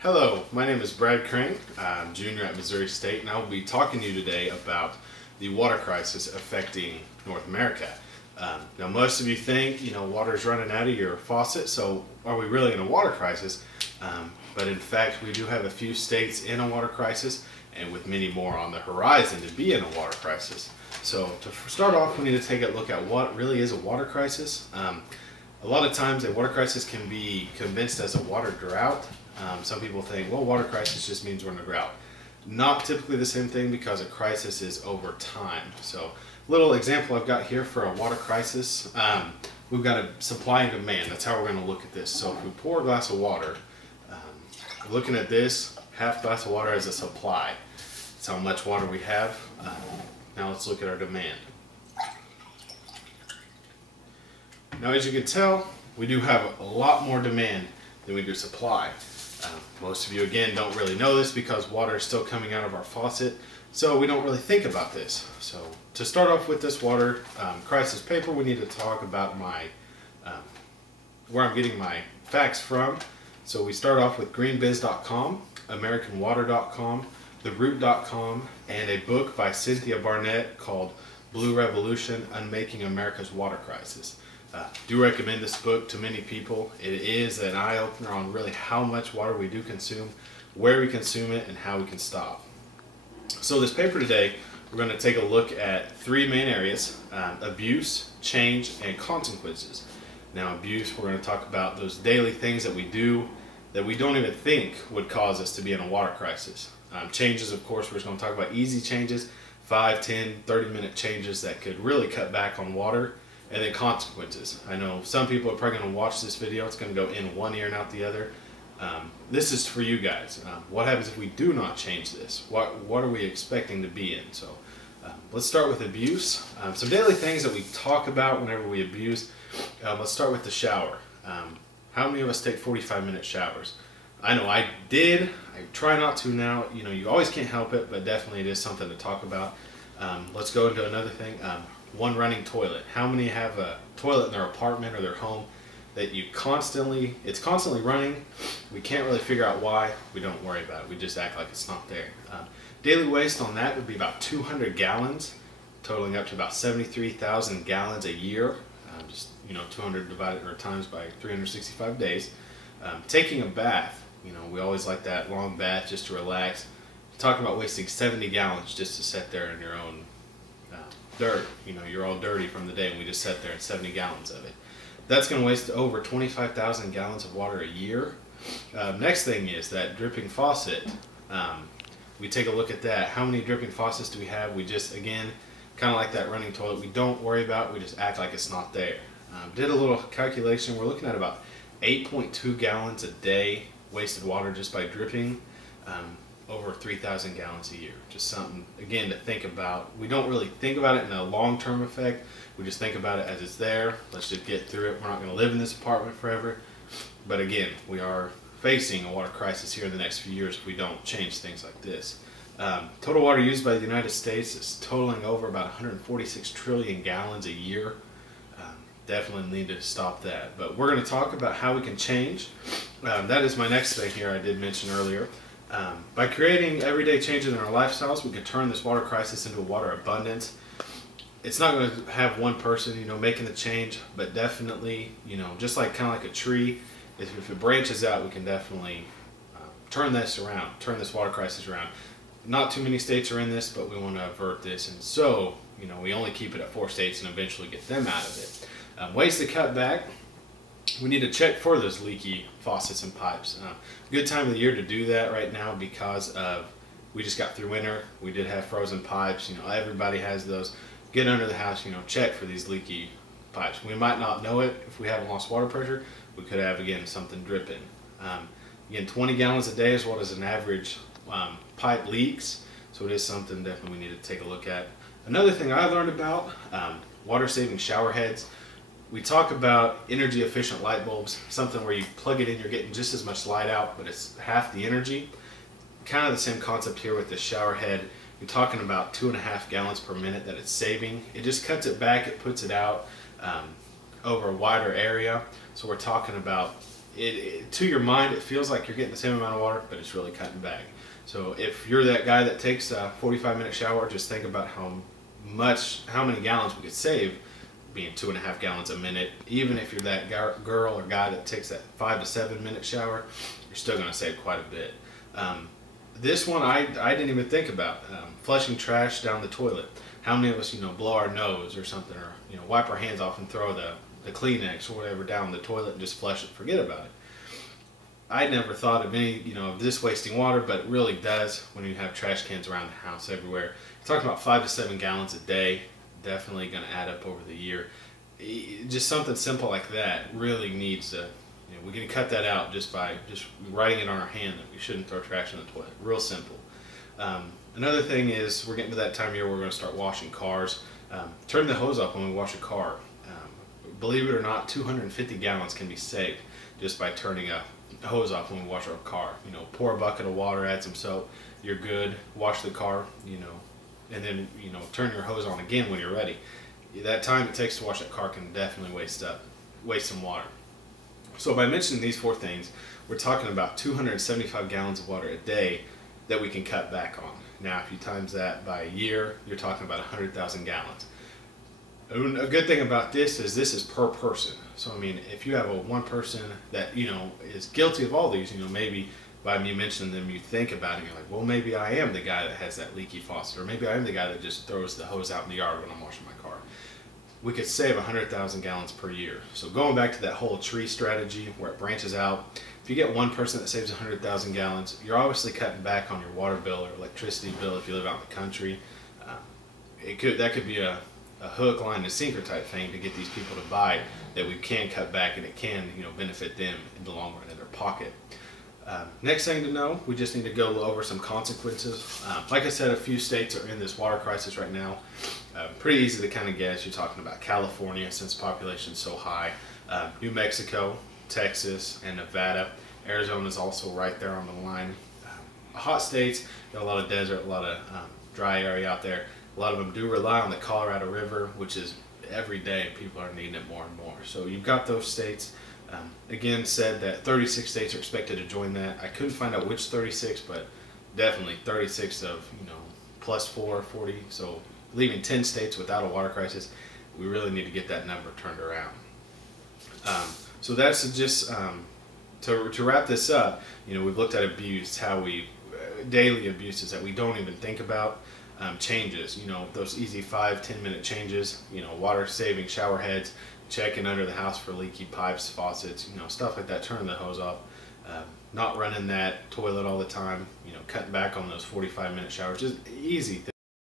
Hello, my name is Brad Crane. I'm junior at Missouri State, and I will be talking to you today about the water crisis affecting North America. Now, most of you think, water is running out of your faucet, so are we really in a water crisis? But in fact, we do have a few states in a water crisis, and with many more on the horizon to be in a water crisis. So to start off, we need to take a look at what really is a water crisis. A lot of times a water crisis can be convinced as a water drought. Some people think, well, water crisis just means we're in a drought. Not typically the same thing, because a crisis is over time. So, little example I've got here for a water crisis. We've got a supply and demand. That's how we're going to look at this. So if we pour a glass of water, looking at this, half glass of water as a supply. That's how much water we have. Now let's look at our demand. Now, as you can tell, we do have a lot more demand than we do supply. Most of you, again, don't really know this because water is still coming out of our faucet, so we don't really think about this. So to start off with this water crisis paper, we need to talk about where I'm getting my facts from. So we start off with greenbiz.com, americanwater.com, theroot.com, and a book by Cynthia Barnett called Blue Revolution: Unmaking America's Water Crisis. Do recommend this book to many people. It is an eye-opener on really how much water we do consume, where we consume it, and how we can stop. So this paper today, we're going to take a look at three main areas: abuse, change, and consequences. Now, abuse, we're going to talk about those daily things that we do that we don't even think would cause us to be in a water crisis. Changes, of course, we're just going to talk about easy changes, 5, 10, 30-minute changes that could really cut back on water. And then consequences. I know some people are probably going to watch this video. It's going to go in one ear and out the other. This is for you guys. What happens if we do not change this? What are we expecting to be in? So let's start with abuse. Some daily things that we talk about whenever we abuse. Let's start with the shower. How many of us take 45-minute showers? I know I did. I try not to now. You always can't help it, but definitely it is something to talk about. Let's go into another thing. One running toilet. How many have a toilet in their apartment or their home that it's constantly running? We can't really figure out why. We don't worry about it. We just act like it's not there. Daily waste on that would be about 200 gallons, totaling up to about 73,000 gallons a year. 200 divided or times by 365 days. Taking a bath. We always like that long bath just to relax. Talking about wasting 70 gallons just to sit there in your own dirt. You're all dirty from the day, and we just sat there in 70 gallons of it. That's going to waste over 25,000 gallons of water a year. Next thing is that dripping faucet. We take a look at that. How many dripping faucets do we have? We just, again, kind of like that running toilet, we don't worry about it. We just act like it's not there. Did a little calculation. We're looking at about 8.2 gallons a day wasted water just by dripping. Over 3,000 gallons a year. Just something, again, to think about. We don't really think about it in a long-term effect. We just think about it as it's there. Let's just get through it. We're not going to live in this apartment forever. But again, we are facing a water crisis here in the next few years if we don't change things like this. Total water used by the United States is totaling over about 146 trillion gallons a year. Definitely need to stop that. But we're going to talk about how we can change. That is my next thing here I did mention earlier. By creating everyday changes in our lifestyles, we can turn this water crisis into a water abundance. It's not going to have one person, making the change, but definitely, just like kind of like a tree, if it branches out, we can definitely turn this around, turn this water crisis around. Not too many states are in this, but we want to avert this, and so, we only keep it at 4 states and eventually get them out of it. Ways to cut back. We need to check for those leaky faucets and pipes. Good time of the year to do that right now because we just got through winter. We did have frozen pipes. Everybody has those. Get under the house. Check for these leaky pipes. We might not know it if we haven't lost water pressure. We could have, again, something dripping. Again, 20 gallons a day is what is an average pipe leaks. So it is something definitely we need to take a look at. Another thing I learned about, water-saving shower heads. We talk about energy efficient light bulbs, something where you plug it in, you're getting just as much light out, but it's half the energy. Kind of the same concept here with the shower head. You're talking about 2.5 gallons per minute that it's saving. It just cuts it back, it puts it out over a wider area. So we're talking about to your mind, it feels like you're getting the same amount of water, but it's really cutting back. So if you're that guy that takes a 45-minute shower, just think about how many gallons we could save being 2.5 gallons a minute. Even if you're that girl or guy that takes that 5 to 7 minute shower, you're still going to save quite a bit. This one I didn't even think about. Flushing trash down the toilet. How many of us, blow our nose or something, or wipe our hands off and throw the Kleenex or whatever down the toilet and just flush it, forget about it. I never thought of any, of this wasting water, but it really does when you have trash cans around the house everywhere. You're talking about 5 to 7 gallons a day. Definitely going to add up over the year. Just something simple like that really needs to, we can cut that out just by writing it on our hand that we shouldn't throw trash in the toilet. Real simple. Another thing is we're getting to that time of year where we're going to start washing cars. Turn the hose off when we wash a car. Believe it or not, 250 gallons can be saved just by turning a hose off when we wash our car. Pour a bucket of water, add some soap, you're good. Wash the car, and then turn your hose on again when you're ready. That time it takes to wash that car can definitely waste some water. So by mentioning these 4 things, we're talking about 275 gallons of water a day that we can cut back on. Now if you times that by a year, you're talking about 100,000 gallons. A good thing about this is per person. So I mean, if you have one person that is guilty of all these, maybe by me mentioning them, you think about it, and you're like, well, maybe I am the guy that has that leaky faucet, or maybe I am the guy that just throws the hose out in the yard when I'm washing my car. We could save 100,000 gallons per year. So going back to that whole tree strategy where it branches out, if you get one person that saves 100,000 gallons, you're obviously cutting back on your water bill or electricity bill if you live out in the country. That could be a hook, line, and sinker type thing to get these people to buy that we can cut back, and it can benefit them in the long run in their pocket. Next thing to know, we just need to go over some consequences. Like I said, a few states are in this water crisis right now. Pretty easy to kind of guess. You're talking about California, since population is so high, New Mexico, Texas, and Nevada. Arizona is also right there on the line. Hot states, got a lot of desert, a lot of dry area out there. A lot of them do rely on the Colorado River, which is every day people are needing it more and more. So you've got those states. Again, said that 36 states are expected to join that. I couldn't find out which 36, but definitely 36 of, plus 4, 40. So leaving 10 states without a water crisis, we really need to get that number turned around. So that's just, to wrap this up, we've looked at abuse, daily abuses that we don't even think about. Changes, those easy 5-10 minute changes, water saving shower heads, checking under the house for leaky pipes, faucets, stuff like that, turning the hose off, not running that toilet all the time, cutting back on those 45-minute showers, just easy things.